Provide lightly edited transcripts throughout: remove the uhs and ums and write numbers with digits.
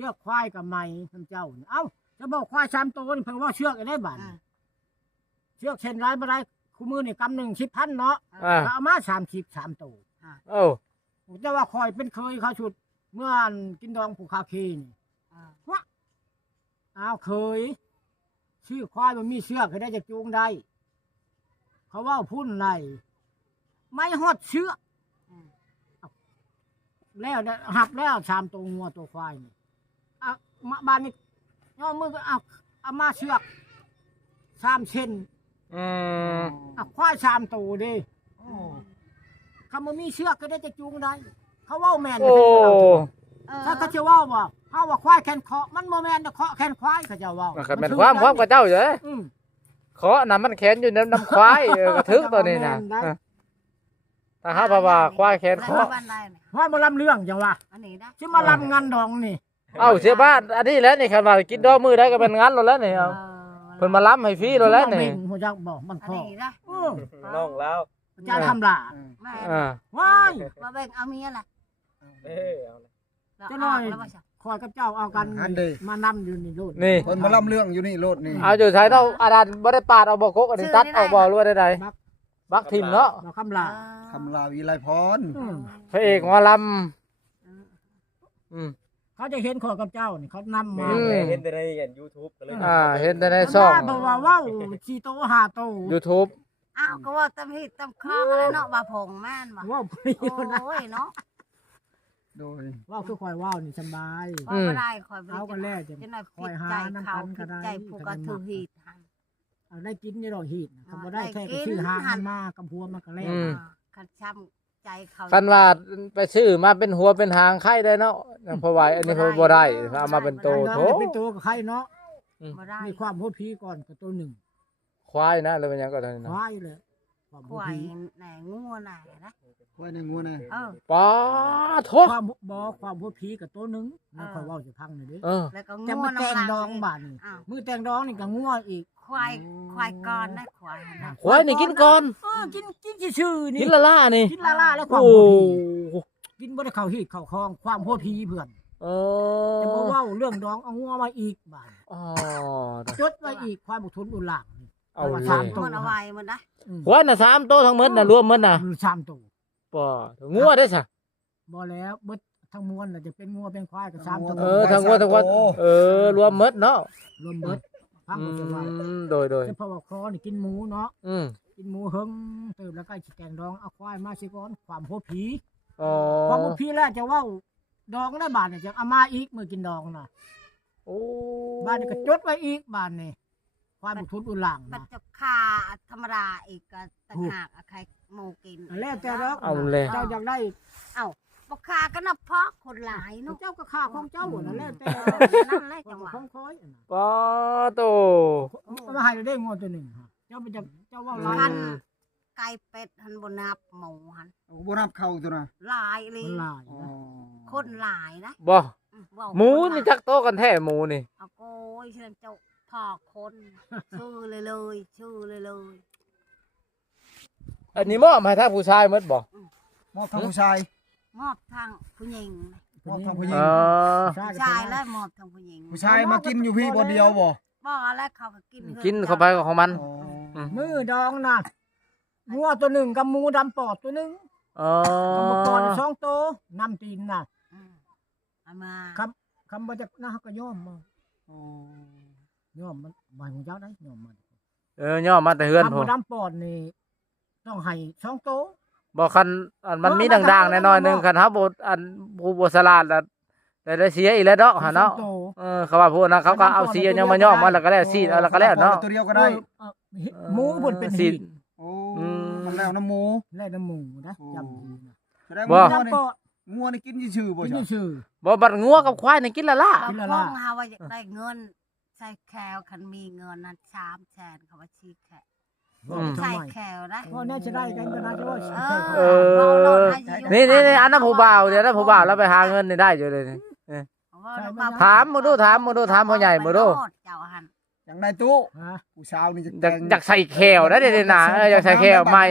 ชือกควายกับไม้ท่านเจ้าเอ้าจะบอกควาย3ตัวนี่เพิ่นว่าเชือกได้บาดเชือกเช่นไรบ่ได้คู่มือนี่กำหนึ่ง10,000เนาะเอามา33ตัวแต่ว่าคอยเป็นเคยเขาชุดเมื่อกินดองผูกคาคีนี่วะเอาเคยชื่อควายมันมีเชือกให้ได้จะจูงได้เขาว่าพุ่นไรไม่ฮอดเชือกแล้วหักแล้ว3ตัวงัวตัวควายนี่มาบ้านนี้ย่อมือก็เอามาเชือก3 เส้นควาย3ตัวดิเขาบ่มีเชือกก็ได้จะจูงได้เขาว่าแม่นถ้าเขาจะว่าบ่เขาว่าควายแขนเคาะมันโมแมนเคาะแขนควายเขาจะว่าแม่นความกับเจ้าอยู่เคาะน่ะมันแขนอยู่น้ำควายกระทึกตัวนี้น่ะถ้าหาว่าควายแขนเคาะควายบ่ลำเรื่องจังว่าอันนี้นะสิมาลำงานดองนี่เสียบ้านอันนี้แล้วนี่คันว่ากินดอกมือได้ก็เป็นงานแล้วนี่เอาเพิ่นมาล้ำให้ฟรีแล้วนี่ฮู้จักบ่มันเคาะน้องแล้วจะทำล่ะว้ายมาแบ่งเอาเมียล่ะเอาจะน้อยคอยกับเจ้าเอากันมานำอยู่นี่โลดนี่เพิ่นมาล้ำเรื่องอยู่นี่โลดนี่เอาอยู่ใช้เนาะอาจารย์บ่ได้ปาดเอาบ่กกอันนี้ตัดเอาบ่รู้ว่าได้บักทิมเนาะคำลาวิไลพรพระเอกหมอลำเขาจะเห็นคอยกับเจ้านี่เขานำมาเห็นแต่ใน YouTube ก็เลยเห็นแต่ในช่องเพราะว่าว้าว4 โต5 โต YouTube อ้าวก็ว่าตำหิตำคลองอะไรเนาะบ่าผงแม่นบ่ว้าวโอ้ยเนาะโดยว้าวคือคอยว้าวนี่สบายบ่ได้คอยเอากันแล้วจะคอยหาน้ำกันก็ได้ใจผู้ก็ถือหีดเอาได้กินนี่ดอกหีดคำบ่ได้แค่ก็ชื่อหางมากับหัวมันก็แล้วคันช้ำใจเขาคันว่าไปซื้อมาเป็นหัวเป็นหางไข่ได้เนาะเพราะว่าอันนี้บ่ได้เอามาเป็นโตโถเป็นโตกับไข่เนาะมีความโหดผีก่อนกับตัวหนึ่งควายนะแล้วมันยังก็ได้นะควายเลยควายไหนงัวไหนนะควายในงัวน่ะป้าโถความโหดผีกับตัวหนึ่งแล้วค่อยเว้าสิพังนี่เด้แล้วก็งัวแต่งดองบาดนี่มือแต่งดองนี่ก็งัวอีกควายก่อนนะควายนี่กินก่อนกินชื่อนี่กินละล่านี่กินละล่าแล้วความโหดผีกินบ่ได้เข้าหีดเข้าคลองความโหดผีเพื่อนจะบ่เว้าเรื่องดองเอางัวมาอีกบาดจดไว้อีกควายบุกทุนอุหลังเอาเลยมันเอาไว้มันนะควายน่ะ3 ตัวทั้งหมดน่ะรวมหมดน่ะ3 ตัวป้างัวได้ซะบ่แล้วเบิดทั้งมวลน่ะจะเป็นงัวเป็นควายก็3 ตัวทั้งงัวทั้งวัดรวมหมดเนาะรวมเบิดฟังบ่จะว่าโดยเพราะว่าคอนี่กินหมูเนาะกินหมูเฮิงเติบแล้วก็สิแกงดองเอาควายมาสิก่อนความโหดผีความโหดผีแล้วจะเว้าดองได้บาดนี่จะเอามาอีกมื้อกินดองน่ะบ้านนี่ก็จดไว้อีกบ้านนี่ความบุกทุนอุหลังมันจะค่าธรรมดาอีกก็ต่างหากใครโมกินแล้วแต่แล้วเจ้าอยากได้บ่ค่าก็นับเพาะคนหลายเนาะเจ้าก็ค่าของเจ้านั่นแล้วแต่นั่นแหละจังหวะของคอยป้าโตมาให้ได้งวดตัวหนึ่งเจ้าเป็นเจ้าว่าหลายไก่เป็ดหันบ่นับหมูหันบ่นับเข้าตัวน่ะหลายเลยคนหลายนะบ่หมูนี่จักโตกันแท้หมูนี่เอาโก้ยเชื่อเจ้าพอคนชื่อเลยอันนี้มอบให้ทางผู้ชายหมดบ่มอบทางผู้ชายมอบทางผู้หญิงมอบทางผู้หญิงผู้ชายแล้วมอบทางผู้หญิงผู้ชายมากินอยู่พี่บ่เดียวบ่แล้วเขาก็กินเข้าไปของมันมือดองน่ะงัวตัวหนึ่งกับหมูดำปอดตัวหนึ่งปอด2 ตัวน้ำตีนน่ะมาคำบ่จักนะก็ย่อมมาย่อมมันหมายของเจ้าได้ย่อมมันย่อมมาแต่เฮือนผมดำปอดนี่ต้องให้2 ตัวบ่คันมันมีดังๆแน่น้อยนึงคันเฮาบ่ผู้บ่ฉลาดได้เสียอีกแล้วเนาะเนาะเขาว่าพวกนั้นเขาก็เอาสียังมาย่อมมาแล้วก็แล้วสีแล้วก็แล้วเนาะตัวเดียวก็ได้หมูเพิ่นเป็นสีมันแล้วน้ำหมูนะจำดีนะบ่งัวนี่กินชื่อบ่กินชื่อบ่บัดงัวกับควายนี่กินละล่ะกินละล่ะเฮาว่าอยากได้เงินใส่แคลคันมีเงินนั้น300,000เขาว่าชี้แคใส่แคลนะก็น่าจะได้กันก็น่าจะว่านี่อันนั้นผู้บ่าวเดี๋ยวนั้นผู้บ่าวแล้วไปหาเงินนี่ได้อยู่เลยถามมึงดูถามพ่อใหญ่มึงดูอย่างนายตู้ผู้สาวนี่อยากใส่แขวนะเด่นๆนะอยากใส่แขวใหม่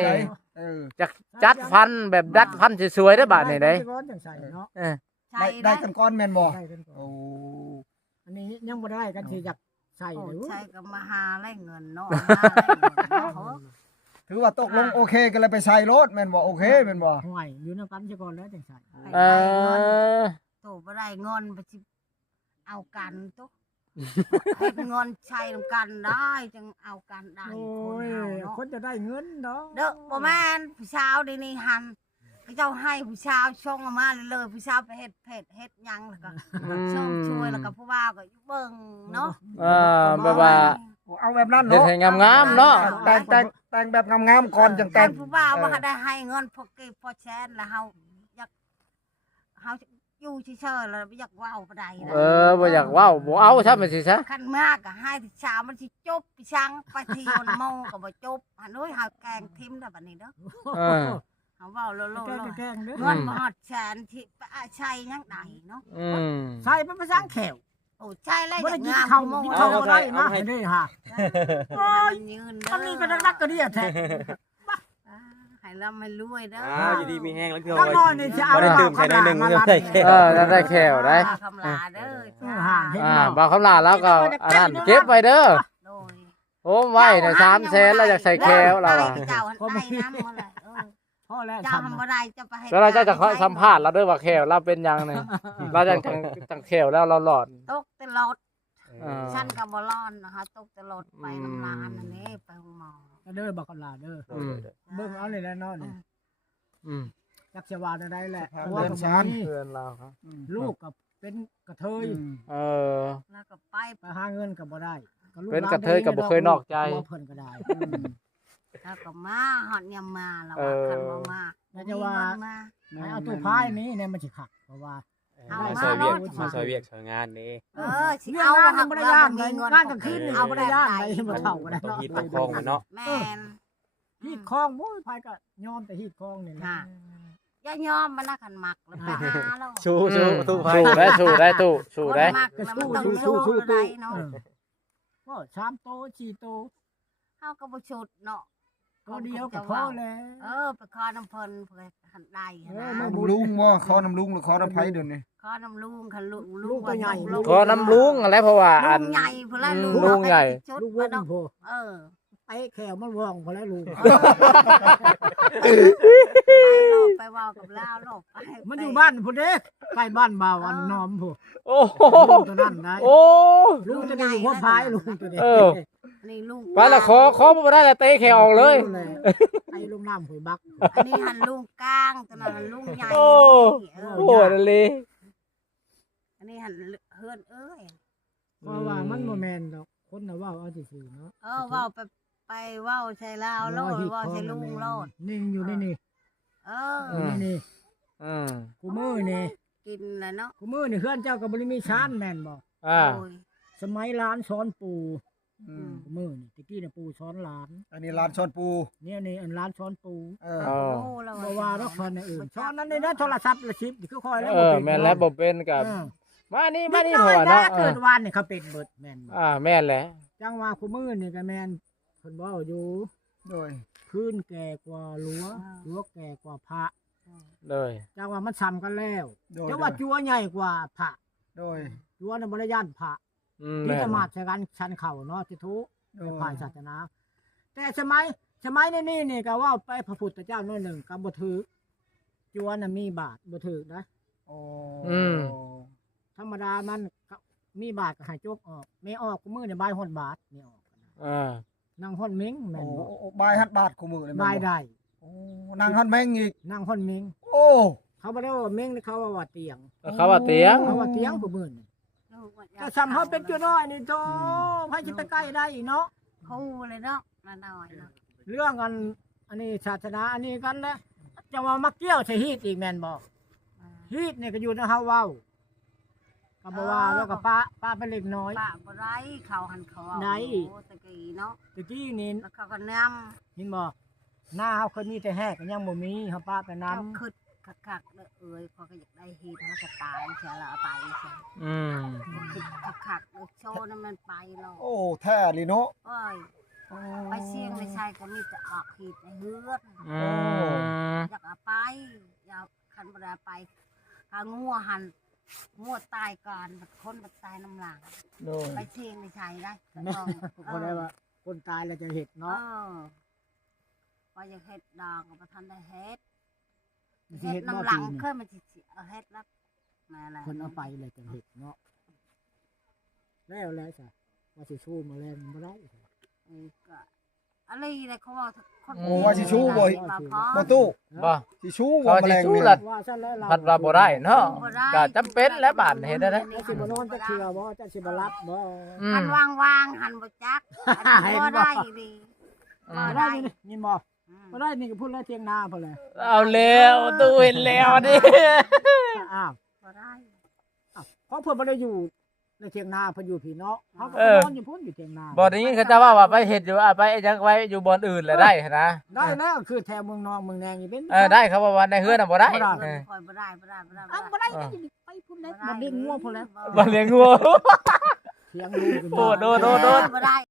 อยากจัดฟันแบบดัดฟันสวยๆได้บาดนี่ได้ได้กันก้อนแม่นบ่โอ้ ยังบ่ได้กันสิอยากใส่ โอ้ เลย ใช่ก็มาหาแลกเงินเนาะหาแลกเงินเนาะ ถือว่าตกลงโอเคก็เลยไปใส่รถแม่นบ่โอเคแม่นบ่ ห่วยอยู่นำกันซะก่อนแล้วจังใส่ เออ โตบ่ได้เงินบ่สิเอากันตุเฮ็ดเงินใช้นำกันได้จังเอากันได้ โอ้ คน ย เฮาเนาะ คนจะได้เงินเนาะ เด้อบ่แม่นผู้สาวเดี๋ยวนี้หันพระเจ้าให้ผู้สาวชงออกมาเลยๆผู้สาวไปเฮ็ดเพจเฮ็ดหยังแล้วก็ชมช่วยแล้วก็ผู้บ่าวก็อยู่เบิ่งเนาะ แบบว่า เอาแบบนั้น เฮ็ด เนาะ ให้งามๆเนาะ แต่งแบบงามๆก่อนจังแต่ กาง รผู้บ่าวว่าเขาได้ให้เงินพวกเก็บพอแชนแล้วเฮาอยากเฮาอยู่เฉยๆแล้วบ่อยากเว้าปานใดนะ บ่อยากเว้าบ่เอาซะมันสิซะ คันมากก็ให้ที่เช้ามันสิจบพี่ช่างไปเที่ยวโมงก็บ่จบอันนู้นเฮาแกงทิมได้บัดนี้เด้อ เออ เฮาเว้าโลโล แกล้งก็แกล้งเด้อ เงินบ่ฮอดแสนที่ไปใช้ยังไดเนาะ อืม ใส่ไปประสังแขว โอ้ใช่เลย บ่ได้กิน งาม ข้าว โมง กิน เฮา ข้าวบ่ได้นะนี่ฮะ โอ้ยยืน อันนี้ก็นักๆก็ดีอะแท้ ให้ร่ำให้รวยเด้อ อยู่ดีมีแห้งแล้วคือ ตั้งน้อยนี่สิเอา บ่ได้ตื่มใส่หน่อยหนึง มา เพื่อ รับ ใส่แค่ นั่นได้แขวได้ คำลาเด้อ ห่างเห็น บ่าวคำลาแล้วก็อันนั้นเก็บไว้เด้อ โดย โอ้ไว้น่ะ300,000แล้วอยากใส่แขวเราอ่ะ เจ้าได้น้ำมาเลย พ่อแล้ว เจ้า ทำ ทำบ่ได้จะไปให้ แล้วเราจะขอสัมภาษณ์เราด้วยว่าแขวเราเป็นยังนี่เราจังแขวแล้วเราหลอด ตกตลอด อ่า ฉันก็บ่ร้อนนะคะตกตลอดไปน้ำลานนั่นนี่ไปห้องหมอ เด้อบักกะลาเด้อ อืม เบิ่งเอาเลยแล้วเนาะนี่ อืม จักสวาได้แหละ เพื่อนชาน เพื่อนเราครับ ลูกกับเป็นกระเทย เออ แล้วก็ไป ไปหาเงินก็บ่ได้ลู เป็นกระเทยก็บ่เคยนอกใจ ตัวเพิ่นก็ได้ แล้วก็มาหอดยามมาแล้ว เอ ว่า อ คันบ่มา แล้วจะว่า บ่มีเงินมา ให้เอาตู้พายนี้เนี่ยมันสิขักเพราะว่า เอา มา มา ซอยเวียก โลด มาซอยเวียกซอยงานนี่ เออสิ เรื่อง เอา งาน หั มัน ก บ่ได้ แล้ว ยาก มี เลย เงิน งานกลางคืนนี่ เอา บ่ บ่ ได้ ได้ ยาก ไป เลยบ่เท่าก็ได้ ต้อง เนาะ ฮิตประคองมันเนาะ แม่น ฮีดคลองโอ้ยพายก็ยอมแต่ฮีดคลองนี่นะ ค่ะ อย่ายอมมันน่ะคันมักแล้วไปหาแล้ว ชูตู้ไฟ สู้ได้ตู้สู้ได้ คนมักแล้วมันต้องสู้ได้เนาะ ก็3โต4โต เฮาก็บ่ชุดเนาะ ก็เดียวก็พอแล้ว ไปขอน้ำเพิ่นเพื่อหันได้ เออ นะ มา น้ำลุงบ่ขอน้ำลุงหรือขอน้ำไผเดี๋ยวนี้ ขอน้ำลุงคันลุง ลุงตัวใหญ่ ขอน้ำลุงอะไรเพราะว่าอั ลุ น งใหญ่เพื่อลุง ลุงใหญ่ ชุด ลูกว มาง เนาะ โพ เออ ไอ้แขวมันว่องพอแล้วลุง ไปเว้ากับลาวโลกไป มันอยู่บ้านพุ่นเด้ใกล้บ้านบ่าวอันน้อมพุ่น โอ้โห ลุงตัวนั้นได้ โอ้ ลุงตัวนี้อยู่หัวพายลุงตัวนี้ เออ นี่ลุง ไปละขอบ่ได้แต่เตะแขวออกเลย ไอ้ลุงน้ำหอยบัก อันนี้หันลุงกลางตัวนั้นลุงใหญ่ โอ้ เออ โหนั่นเลย อันนี้หันเฮือนเอ้ย เพราะว่ามันบ่แม่นดอกคนน่ะเว้าเอาซื่อๆเนาะ เออเว้าไปเว้าใส่ลาวโลดเว้าใส่ลุงโลด นิ่งอยู่นี่นี่ เออ นี่ อืม กูมือนี่ กินแล้วเนาะ กูมือนี่เฮือนเจ้าก็บ่ได้มีชานแม่นบ่ อ่า โอ้ย สมัยหลานสอนปู่ อืม กูมือนี่ตะกี้น่ะปู่สอนหลาน อันนี้ลานชอนปู เนี่ยนี่อันหลานสอนปู่ เออ อ๋อ โอ้แล้ว บ่ว่าดอกคนอื่นสอนนั้นนี่นะโทรศัพท์ละชิปนี่คือคอยแล้ว เออแม่นแล้วบ่เป็นกับ เออ มานี่ นิด พ น้ อ อย เนาะ นะเกิดวันนี่เขาเป็นเบิดแม่นบ่ แม่นแหละ จังว่ากูมือนี่ก็แม่นเพิ่นเว้าอยู่ โดย คืนแก่กว่าหลัวแก่กว่าพระ เลย จังว่ามันซ้ำกันแล้ว โดย แต่ว่าจัวใหญ่กว่าพระ โดย จัวน่ะบ่ได้ย่านพระ แม่ นี่ น จะมาใช้กันชันเข่าเนาะทิทุ โด ใน ย ฝ่ายศาสนา แต่สมัยนี่ก็ว่าไปพระพุทธเจ้าน้อยหนึ่งกับบ่ถือจัวน่ะมีบาทบ่ถือนะ โอ้ ธรรมดามันก็มีบาทก็ให้จกออกไม่ออกกูมือเนี่ยบายฮอดบาทนี่ออก อ่า นั่งฮอดมิงแม่นบ่ โอ้บายฮัดบาทคู่มือเลยแม่น บายได้ โอ้นางฮัดแมงอีก นั่งฮอดมิง โอ้ เขาบ่ได้ว่ามิงนี่เขาว่าเตียง เขาว่าเตียง เขาว่าเตียงกูมือนี่ก็ซ้ำเฮาเป็นจัวน้อยนี่โตไผสิไปใกล้ได้อีกเนาะ คู่เลยเนาะมาหน่อยเนาะ เรื่องอันนี้ศาสนาอันนี้กันนะจะมามักเกี่ยวใส่ฮีดอีกแม่นบ่ฮีดนี่ก็อยู่ในเฮาเว้าก็บ่ว่าแล้วก็ป้าเป็นเล็กน้อย ป้าบ่ได้เขาหันเขาเอา ได้ โอ้ตะกี้เนาะ ตะกี้นี่ แล้วเขาก็นำ เห็นบ่หน้าเฮาเคยมีแต่แหกก็ยังบ่มีเฮาป้าไปนำ เจ้าคึดคักๆเด้อเอ้ยพอก็อยากได้ฮีทแล้วก็ตายเสียแล้วเอาไปเสีย อืม คึดคักๆเด้อโชว์นั้นมันไปแล้ว โอ้แท้ลิเนาะ เอ้ยไปเสียงไม่ใช่ก็มีแต่ออกฮีทในเฮือน อืม อยากเอาไปอยากคันบ่ได้ไปถ้างัวหัน มัวตายก่อนบัดคนบัดตายน้ำหลัง โดย ไปเชียงไปใช้ได้ แม่คนได้ว่าคนตายแล้วจะเห็ด เนาะ เนาะ ว่าอยากเฮ็ดดองก็บ่ทันได้เฮ็ด สิ เฮ็ เห็ ด ด น้ำ เนาะ หลัง ปี เค นี้ ยมันสิเอาเฮ็ดแล้วมาแล้ว คนเอาไปเลยจะเห็ดเนาะแล้วซะว่าสิสู้มาแล้วมันบ่ได้ ก็อะไรเลยเขาว่าคน โอ้ว่าสิชู้บ่ บ่ตู้ บ่ สิชู้ เขา บ่แม สิ ลง สู้ นี่ ล่ะ ว่าซั่นแล้วเรา พัดว่าบ่ได้เนาะก็จำเป็นแล้วบาดเฮ็ดได้ แล้วสิบ่นอนจะเชื่อบ่จะสิบ่รับบ่ หันวางหันบ่จักอันนี้บ่ได้ดี บ่ได้นี่บ่บ่ได้นี่ก็พูดแล้วเที่ยงนาพุ่นแหละ เอาแล้วตู้เห็นแล้วดิ อ้าว บ่ได้ เพราะเพิ่นบ่ได้อยู่ในเที่ยงนาเพิ่นอยู่พี่เนาะเฮาก็นอนอยู่พุ่นอยู่เที่ยงนา บ่ได้ยินเขาจะว่าไปเฮ็ดอยู่ไปยังไว้อยู่บ่อนอื่นแล้วได้นะ ได้แล้วคือแถวเมืองนองเมืองแนงอยู่เป็น ได้เขาว่าในเฮือนน่ะบ่ได้ บ่ได้บ่ได้ อ้าวบ่ได้ไปพุ่นได้บ่ได้งัวพุ่นแล้ว บ่เลี้ยงงัว เที่ยงลูก โอ้โด บ่ได้